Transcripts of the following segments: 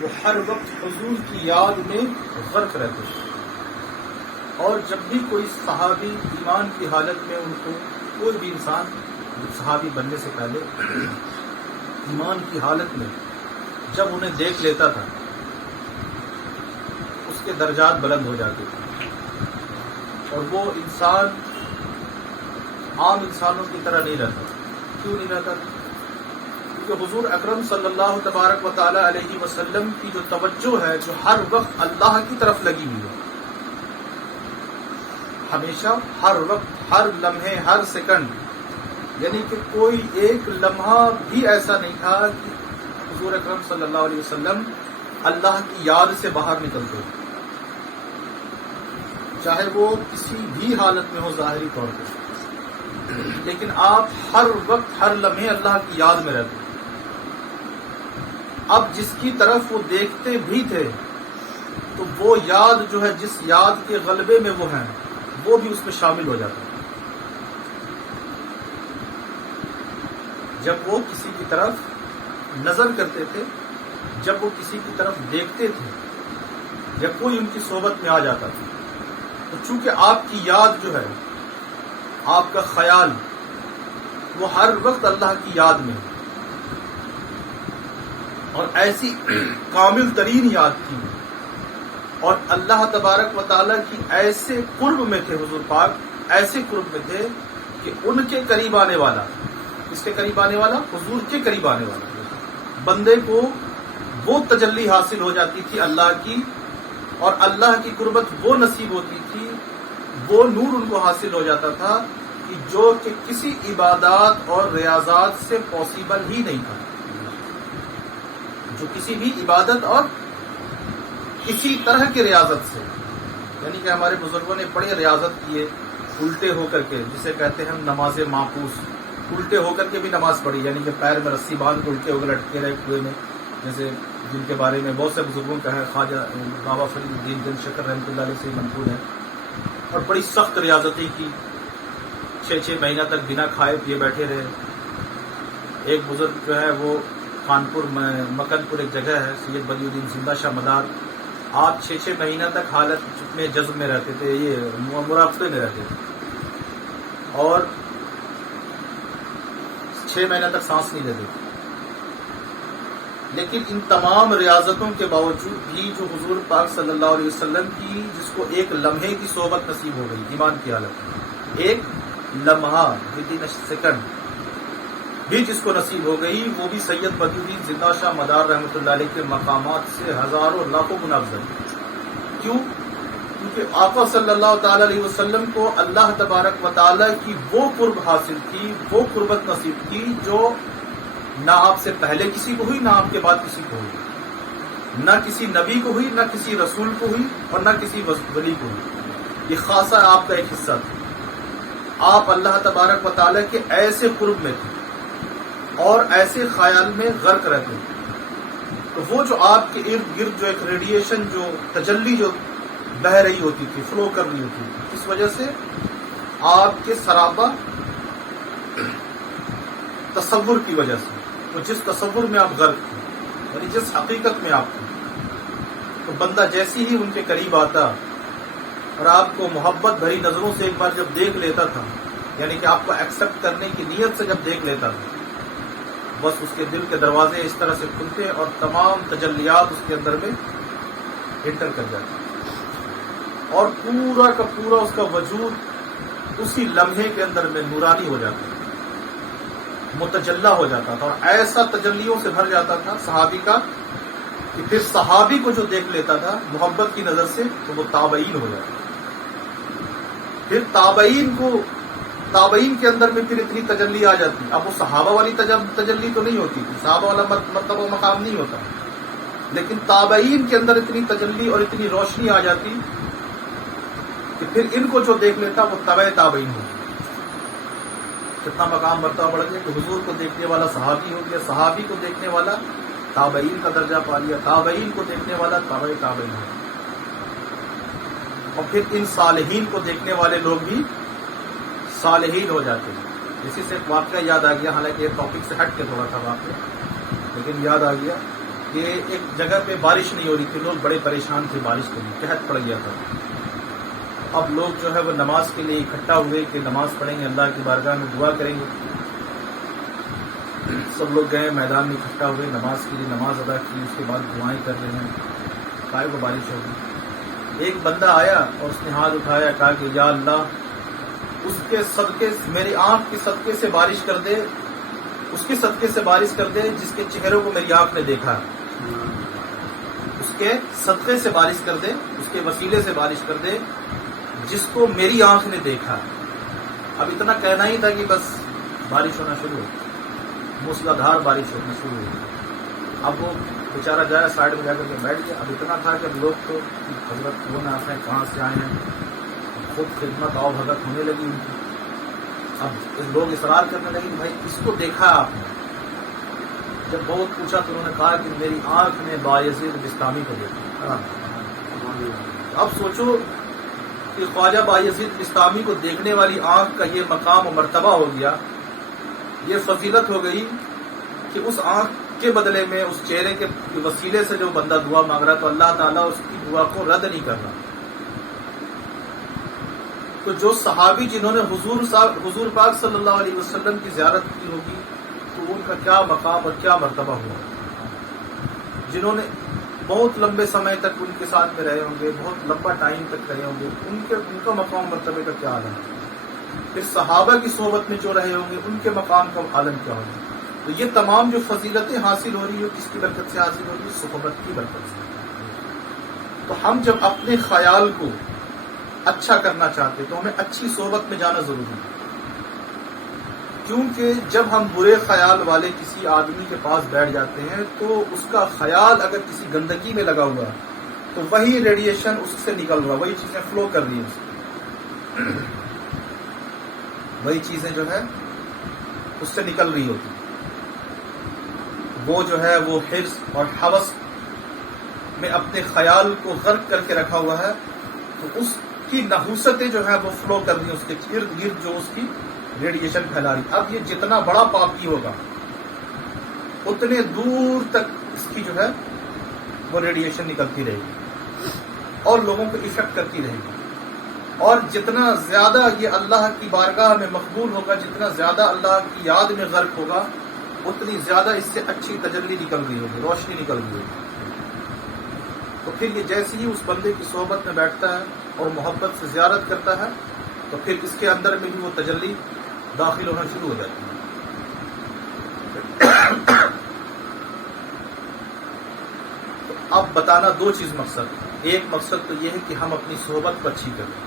وہ ہر وقت حضور کی یاد میں غرق رہتے تھے، اور جب بھی کوئی صحابی ایمان کی حالت میں، ان کو کوئی بھی انسان صحابی بننے سے پہلے ایمان کی حالت میں جب انہیں دیکھ لیتا تھا، اس کے درجات بلند ہو جاتے تھے، اور وہ انسان عام انسانوں کی طرح نہیں رہتا۔ کیوں نہیں رہتا؟ کیونکہ حضور اکرم صلی اللہ تبارک و تعالی علیہ وسلم کی جو توجہ ہے، جو ہر وقت اللہ کی طرف لگی ہوئی ہے، ہمیشہ، ہر وقت، ہر لمحے، ہر سیکنڈ، یعنی کہ کوئی ایک لمحہ بھی ایسا نہیں تھا کہ حضور اکرم صلی اللہ علیہ وسلم اللہ کی یاد سے باہر نکلتے، چاہے وہ کسی بھی حالت میں ہو ظاہری طور پر، لیکن آپ ہر وقت، ہر لمحے اللہ کی یاد میں رہتے۔ اب جس کی طرف وہ دیکھتے بھی تھے تو وہ یاد جو ہے، جس یاد کے غلبے میں وہ ہیں، وہ بھی اس میں شامل ہو جاتا ہے۔ جب وہ کسی کی طرف نظر کرتے تھے، جب وہ کسی کی طرف دیکھتے تھے، جب کوئی ان کی صحبت میں آ جاتا تھا، تو چونکہ آپ کی یاد جو ہے، آپ کا خیال، وہ ہر وقت اللہ کی یاد میں، اور ایسی کامل ترین یاد تھی، اور اللہ تبارک و تعالیٰ کی ایسے قرب میں تھے حضور پاک، ایسے قرب میں تھے کہ ان کے قریب آنے والا، اس کے قریب آنے والا، حضور کے قریب آنے والا بندے کو وہ تجلی حاصل ہو جاتی تھی اللہ کی، اور اللہ کی قربت وہ نصیب ہوتی تھی، وہ نور ان کو حاصل ہو جاتا تھا کہ جو کہ کسی عبادات اور ریاضات سے پاسبل ہی نہیں تھا، جو کسی بھی عبادت اور کسی طرح کی ریاضت سے، یعنی کہ ہمارے بزرگوں نے بڑے ریاضت کیے الٹے ہو کر کے، جسے کہتے ہیں ہم نماز معکوس، الٹے ہو کر کے بھی نماز پڑھی، یعنی کہ پیر میں رسی باندھ کے الٹے ہو کر لٹکے رہے کنویں میں، جیسے جن کے بارے میں بہت سے بزرگوں کا ہے، خواجہ بابا فرید الدین جن شکر رحمۃ اللہ علیہ سے منقول ہے، اور بڑی سخت ریاضتیں کی، 6 مہینہ تک بنا کھائے پیے بیٹھے رہے۔ ایک بزرگ جو ہے وہ کانپور مکن پور ایک جگہ ہے، سید بدی الدین زندہ شاہ مدار، آپ 6 مہینہ تک حالت میں جذب میں رہتے تھے، یہ مراقبے میں رہتے تھے، اور 6 مہینہ تک سانس نہیں لیتے تھے۔ لیکن ان تمام ریاضتوں کے باوجود بھی جو حضور پاک صلی اللہ علیہ وسلم کی، جس کو ایک لمحے کی صحبت نصیب ہو گئی ایمان کی حالت میں، ایک لمحہ ودن سیکنڈ بھی جس کو نصیب ہو گئی، وہ بھی سید بدی الدین زندہ شاہ مدار رحمۃ اللہ علیہ کے مقامات سے ہزاروں لاکھوں گنا افضل۔ کیوں؟ کیونکہ آقا صلی اللہ تعالی علیہ وسلم کو اللہ تبارک و تعالی کی وہ قرب حاصل تھی، وہ قربت نصیب تھی، جو نہ آپ سے پہلے کسی کو ہوئی، نہ آپ کے بعد کسی کو ہوئی، نہ کسی نبی کو ہوئی، نہ کسی رسول کو ہوئی، اور نہ کسی ولی کو ہوئی۔ یہ خاصہ آپ کا ایک حصہ تھا۔ آپ اللہ تبارک و تعالی کے ایسے قرب میں تھے اور ایسے خیال میں غرق رہتے تھے، تو وہ جو آپ کے ارد گرد جو ایک ریڈیشن، جو تجلی جو بہ رہی ہوتی تھی، فلو کر رہی ہوتی تھی، اس وجہ سے آپ کے سراپا تصور کی وجہ سے، تو جس تصور میں آپ غرق تھے، یعنی جس حقیقت میں آپ تھے، تو بندہ جیسی ہی ان کے قریب آتا اور آپ کو محبت بھری نظروں سے ایک بار جب دیکھ لیتا تھا، یعنی کہ آپ کو ایکسپٹ کرنے کی نیت سے جب دیکھ لیتا تھا، بس اس کے دل کے دروازے اس طرح سے کھلتے اور تمام تجلیات اس کے اندر میں انٹر کر جاتے، اور پورا کا پورا اس کا وجود اسی لمحے کے اندر میں نورانی ہو جاتا، متجلا ہو جاتا تھا، اور ایسا تجلیوں سے بھر جاتا تھا صحابی کا کہ پھر صحابی کو جو دیکھ لیتا تھا محبت کی نظر سے، تو وہ تابعین ہو جاتا۔ پھر تابعین کے اندر میں پھر اتنی تجلی آ جاتی، اب وہ صحابہ والی تجلی تو نہیں ہوتی تھی، صحابہ والا مرتبہ مقام نہیں ہوتا، لیکن تابعین کے اندر اتنی تجلی اور اتنی روشنی آ جاتی کہ پھر ان کو جو دیکھ لیتا وہ تبع تابعین ہوتی۔ کتنا مقام مرتبہ بڑھ گیا کہ حضور کو دیکھنے والا صحابی ہو گیا، صحابی کو دیکھنے والا تابعین کا درجہ پا لیا، تابعین کو دیکھنے والا تبع تابعین ہو، اور پھر ان صالحین کو دیکھنے والے لوگ بھی صالحین ہو جاتے ہیں۔ اسی سے ایک واقعہ یاد آ گیا، حالانکہ یہ ٹاپک سے ہٹ کے تھوڑا تھا واقعہ، لیکن یاد آ گیا کہ ایک جگہ پہ بارش نہیں ہو رہی تھی، لوگ بڑے پریشان تھے بارش کے لیے، قحط پڑ گیا تھا. اب لوگ جو ہے وہ نماز کے لیے اکٹھا ہوئے کہ نماز پڑھیں گے، اللہ کی بارگاہ میں دعا کریں گے. سب لوگ گئے میدان میں اکٹھا ہوئے، نماز کے لیے نماز ادا کی، اس کے بعد دعائیں کر رہے ہیں. کائے کو بارش ہوگی. ایک بندہ آیا اور اس نے ہاتھ اٹھایا، کہا کہ یا اللہ اس کے صدقے، میری آنکھ کے صدقے سے بارش کر دے، اس کے صدقے سے بارش کر دے جس کے چہروں کو میری آنکھ نے دیکھا. اس کے صدقے سے بارش کر دے، اس کے وسیلے سے بارش کر دے جس کو میری آنکھ نے دیکھا. اب اتنا کہنا ہی تھا کہ بس بارش ہونا شروع ہو، موسلا دھار بارش ہونا شروع ہوئی. اب وہ بیچارہ جایا سائڈ میں جا کر کے بیٹھ گیا. اب اتنا تھا کہ اب لوگ تو حضرت کون آتے ہیں، کہاں سے آئے ہیں، خود خدمت آؤ بھگت ہونے لگی ان کی. اب لوگ اصرار کرنے لگے کہ بھائی کس کو دیکھا آپ نے. جب بہت پوچھا تو انہوں نے کہا کہ میری آنکھ نے بایزید بستامی کو دیکھا. اب سوچو کہ خواجہ بایزید بستامی کو دیکھنے والی آنکھ کا یہ مقام و مرتبہ ہو گیا، یہ فضیلت ہو گئی کہ اس آنکھ کے بدلے میں اس چہرے کے وسیلے سے جو بندہ دعا مانگ رہا ہے تو اللہ تعالیٰ اس کی دعا کو رد نہیں کر رہا. تو جو صحابی جنہوں نے حضور پاک صلی اللہ علیہ وسلم کی زیارت کی ہوگی تو ان کا کیا مقام اور کیا مرتبہ ہوا. جنہوں نے بہت لمبے سمے تک ان کے ساتھ میں رہے ہوں گے، بہت لمبا ٹائم تک رہے ہوں گے، ان کا مقام مرتبے کا کیا عالم ہے. پھر صحابہ کی صحبت میں جو رہے ہوں گے ان کے مقام کا عالم کیا ہوگا. تو یہ تمام جو فضیلتیں حاصل ہو رہی ہے کس کی برکت سے حاصل ہو رہی ہے؟ صحبت کی برکت سے. تو ہم جب اپنے خیال کو اچھا کرنا چاہتے تو ہمیں اچھی صحبت میں جانا ضروری ہے. کیونکہ جب ہم برے خیال والے کسی آدمی کے پاس بیٹھ جاتے ہیں تو اس کا خیال اگر کسی گندگی میں لگا ہوا تو وہی ریڈیشن اس سے نکل رہا، وہی چیزیں فلو کر رہی ہیں، وہی چیزیں جو ہے اس سے نکل رہی ہوتی. وہ جو ہے وہ حرص اور ہوس میں اپنے خیال کو غرق کر کے رکھا ہوا ہے تو اس کی نحوستیں جو ہے وہ فلو کر رہی ہیں اس کے ارد گرد، جو اس کی ریڈیشن پھیلا رہی. اب یہ جتنا بڑا پاپی ہوگا اتنے دور تک اس کی جو ہے وہ ریڈیشن نکلتی رہے گی اور لوگوں کو افیکٹ کرتی رہے گی. اور جتنا زیادہ یہ اللہ کی بارگاہ میں مقبول ہوگا، جتنا زیادہ اللہ کی یاد میں غرق ہوگا، اتنی زیادہ اس سے اچھی تجلی نکل رہی ہوگی، روشنی نکل رہی ہوگی. تو پھر یہ جیسے ہی اس بندے کی صحبت میں بیٹھتا ہے اور محبت سے زیارت کرتا ہے تو پھر اس کے اندر میں بھی وہ تجلی داخل ہونا شروع ہو جاتی ہے. تو اب بتانا دو چیز مقصد. ایک مقصد تو یہ ہے کہ ہم اپنی صحبت کو اچھی کریں.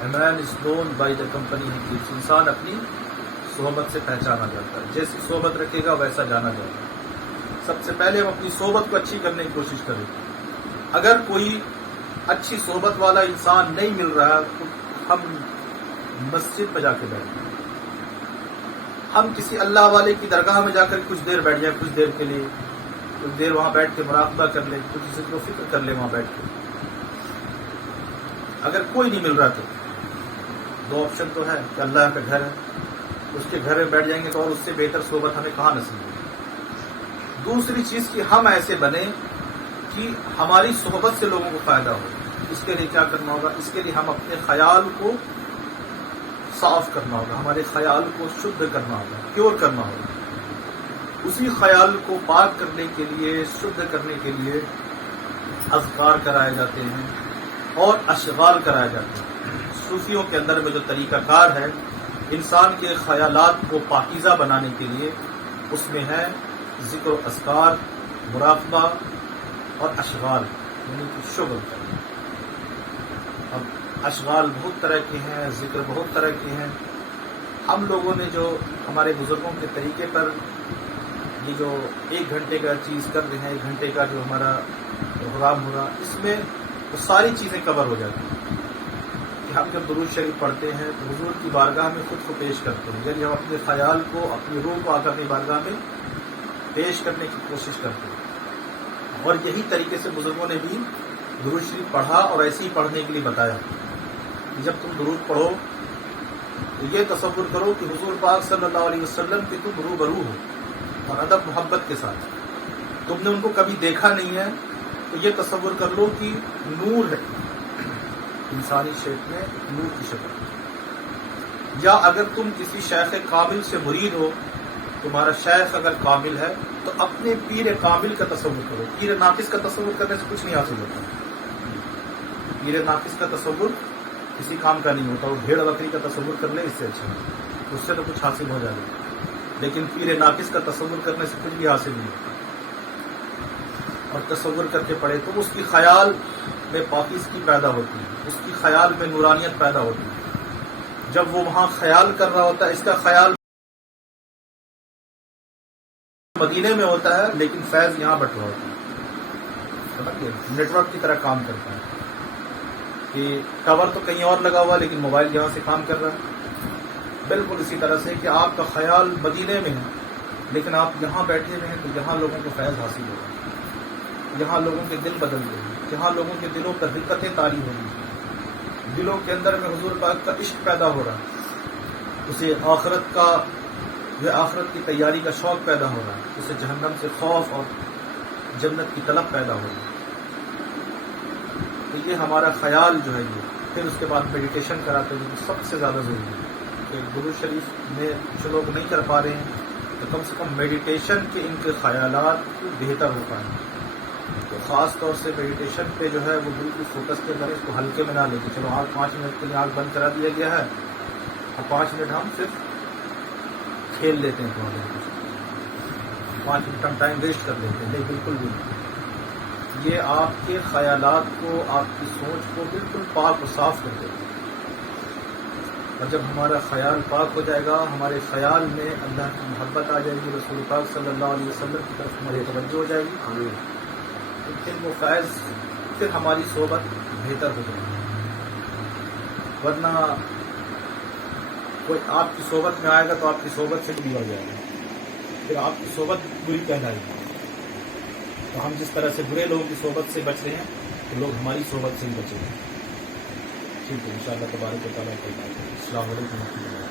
A man is known by the company he keeps. انسان اپنی صحبت سے پہچانا جاتا ہے، جیسی صحبت رکھے گا ویسا جانا جاتا ہے. سب سے پہلے ہم اپنی صحبت کو اچھی کرنے کی کوشش کریں. اگر کوئی اچھی صحبت والا انسان نہیں مل رہا تو ہم مسجد پہ جا کے بیٹھیں. ہم کسی اللہ والے کی درگاہ میں جا کر کچھ دیر بیٹھ جائیں، کچھ دیر کے لیے، کچھ دیر وہاں بیٹھ کے مراقبہ کر لیں، کچھ ذکر و فکر کر لیں وہاں بیٹھ کے. اگر کوئی نہیں مل رہا تو دو آپشن تو ہے کہ اللہ کا گھر ہے، اس کے گھر میں بیٹھ جائیں گے تو اور اس سے بہتر صحبت ہمیں کہاں نصیب ہوگی. دوسری چیز کہ ہم ایسے بنیں کہ ہماری صحبت سے لوگوں کو فائدہ ہو. اس کے لیے کیا کرنا ہوگا؟ اس کے لیے ہم اپنے خیال کو صاف کرنا ہوگا، ہمارے خیال کو شدھ کرنا ہوگا، پیور کرنا ہوگا. اسی خیال کو پاک کرنے کے لیے، شدھ کرنے کے لیے اذکار کرائے جاتے ہیں اور اشغال کرائے جاتے ہیں. صوفیوں کے اندر میں جو طریقہ کار ہے انسان کے خیالات کو پاکیزہ بنانے کے لیے، اس میں ہے ذکر و اذکار، مراقبہ اور اشغال، یعنی کہ شغل کرنا. اب اشغال بہت طرح کے ہیں، ذکر بہت طرح کے ہیں. ہم لوگوں نے جو ہمارے بزرگوں کے طریقے پر یہ جو 1 گھنٹے کا چیز کر رہے ہیں، 1 گھنٹے کا جو ہمارا پروگرام ہو رہا، اس میں وہ ساری چیزیں کور ہو جاتی ہیں کہ ہم جب درود شریف پڑھتے ہیں تو حضور کی بارگاہ میں خود کو پیش کرتے ہیں، یعنی ہم اپنے خیال کو، اپنی روح کو آ کر اپنی بارگاہ میں پیش کرنے کی کوشش کرتے ہیں. اور یہی طریقے سے بزرگوں نے بھی درود شریف پڑھا اور ایسے ہی پڑھنے کے لیے بتایا کہ جب تم درود پڑھو تو یہ تصور کرو کہ حضور پاک صلی اللہ علیہ وسلم کے تم روبرو ہو اور ادب محبت کے ساتھ. تم نے ان کو کبھی دیکھا نہیں ہے تو یہ تصور کر لو کہ نور ہے انسانی شیپ میں، نور کی شکل. یا اگر تم کسی شیخ کامل سے مرید ہو، تمہارا شیخ اگر کامل ہے تو اپنے پیر کامل کا تصور کرو. پیر ناقص کا تصور کرنے سے کچھ نہیں حاصل ہوتا. پیر ناقص کا تصور کسی کام کا نہیں ہوتا. وہ بھیڑ بکری کا تصور کر لے اس سے اچھا ہے، اس سے تو کچھ حاصل ہو جائے گا. لیکن پیر ناقص کا تصور کرنے سے کچھ بھی حاصل نہیں ہوتا. اور تصور کر کے پڑھے تو اس کی خیال میں پاکیزگی پیدا ہوتی ہے، اس کی خیال میں نورانیت پیدا ہوتی ہے. جب وہ وہاں خیال کر رہا ہوتا ہے، اس کا خیال مدینے میں ہوتا ہے لیکن فیض یہاں بٹ رہا ہوتا ہے. نیٹ ورک کی طرح کام کرتا ہے کہ ٹاور تو کہیں اور لگا ہوا لیکن موبائل یہاں سے کام کر رہا ہے. بالکل اسی طرح سے کہ آپ کا خیال مدینے میں ہے لیکن آپ یہاں بیٹھے ہوئے ہیں تو یہاں لوگوں کو فیض حاصل ہو رہا ہے، یہاں لوگوں کے دل بدل رہے ہیں، یہاں لوگوں کے دلوں پر حرکتیں طاری ہو رہی ہیں، دلوں کے اندر میں حضور پاک کا عشق پیدا ہو رہا ہے، اسے آخرت کی تیاری کا شوق پیدا ہو رہا ہے، اسے جہنم سے خوف اور جنت کی طلب پیدا ہو رہی ہے. تو یہ ہمارا خیال جو ہے یہ. پھر اس کے بعد میڈیٹیشن کراتے ہیں جو سب سے زیادہ ضروری ہے. کہ درود شریف میں جو لوگ نہیں کر پا رہے ہیں تو کم سے کم میڈیٹیشن کے ان کے خیالات بہتر ہو پائیں. تو خاص طور سے میڈیٹیشن پہ جو ہے وہ بالکل فوکس کے اندر اس کو ہلکے میں نہ لے کے چلو آج 5 منٹ کے لیے آنکھ بند کرا دیا گیا ہے اور 5 منٹ ہم صرف کھیل لیتے ہیں، 5 منٹ ہم ٹائم ویسٹ کر لیتے ہیں. نہیں، بالکل بھی نہیں. یہ آپ کے خیالات کو، آپ کی سوچ کو بالکل پاک و صاف کر دیتے ہیں. اور جب ہمارا خیال پاک ہو جائے گا، ہمارے خیال میں اللہ کی محبت آ جائے گی، رسول پاک صلی اللہ علیہ وسلم کی طرف ہماری توجہ ہو جائے گی، تو پھر وہ فیض، پھر ہماری صحبت بہتر ہو جائے گی. ورنہ کوئی آپ کی صحبت میں آئے گا تو آپ کی صحبت سے بگڑ جائے گا، پھر آپ کی صحبت بری کہلائے گی. تو ہم جس طرح سے برے لوگوں کی صحبت سے بچ رہے ہیں تو لوگ ہماری صحبت سے ہی بچیں گے. ٹھیک ہے، انشاءاللہ تبارک و تعالیٰ. السلام علیکم و رحمۃ اللہ.